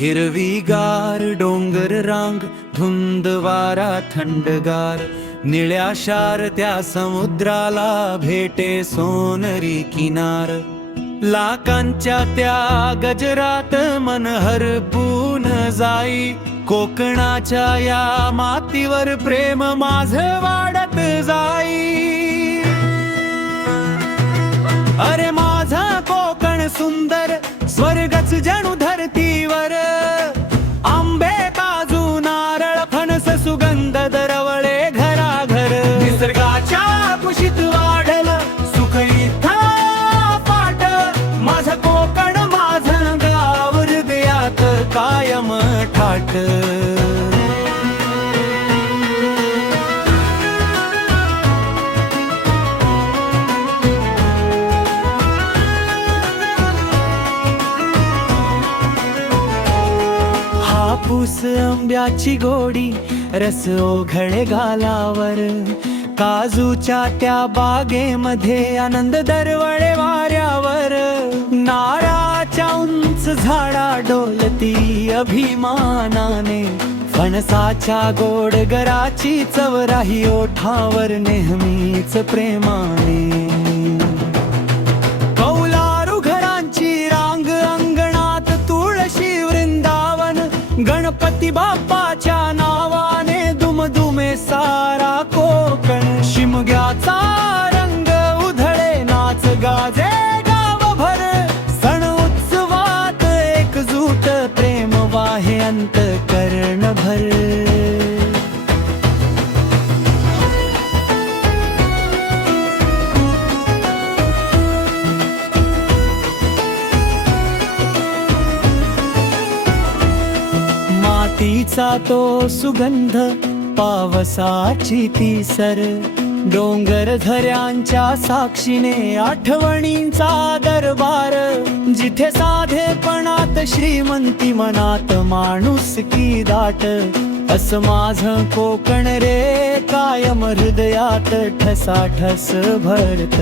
हिरवीगार डोंगर रांग, धुंद वारा थंडगार, निळ्या शारत्या समुद्राला भेटे सोनरी किनार. लाकांच्या त्या गजरात मन हरपून जाई, कोकणाच्या या मातीवर प्रेम माझं वाढत जाई. अरे माझा कोकण सुंदर, स्वर्गच जणू धरतीवर. आंबे काजू नारळ फणस सुगंध दरवळे घराघर. निसर्गाच्या कुशीत वाढलं सुख इथं पाट. माझं कोकण माझं गाव हृदयात कायम ठाट. हापूस आंब्याची गोडी, रस ओघळे गालावर. काजूच्या त्या बागेमध्ये आनंद दरवळे वाऱ्यावर. नारळाच्या उंच झाडा डोलती अभिमानाने. फणसाच्या गोड गराची चव राही ओठावर नेहमीच प्रेमाने. कौलारू घरांची रांग, अंगणात तुळशी वृंदावन. गणपती बाप्पाच्या नावाने दुमदुमे सारा कोकण. शिमग्याचा रंग उधळे, नाच गाजे गावभर. सण उत्सवात एकजूट, प्रेम वाहे अंतःकरणभर. मातीचा तो सुगंध, पावसाची ती सर. डोंगर झऱ्यांच्या साक्षीने आठवणींचा दरबार. जिथे साधेपणात श्रीमंती, मनात माणुसकी दाट. असं माझं कोकण रे, कायम हृदयात ठसाठस भरत.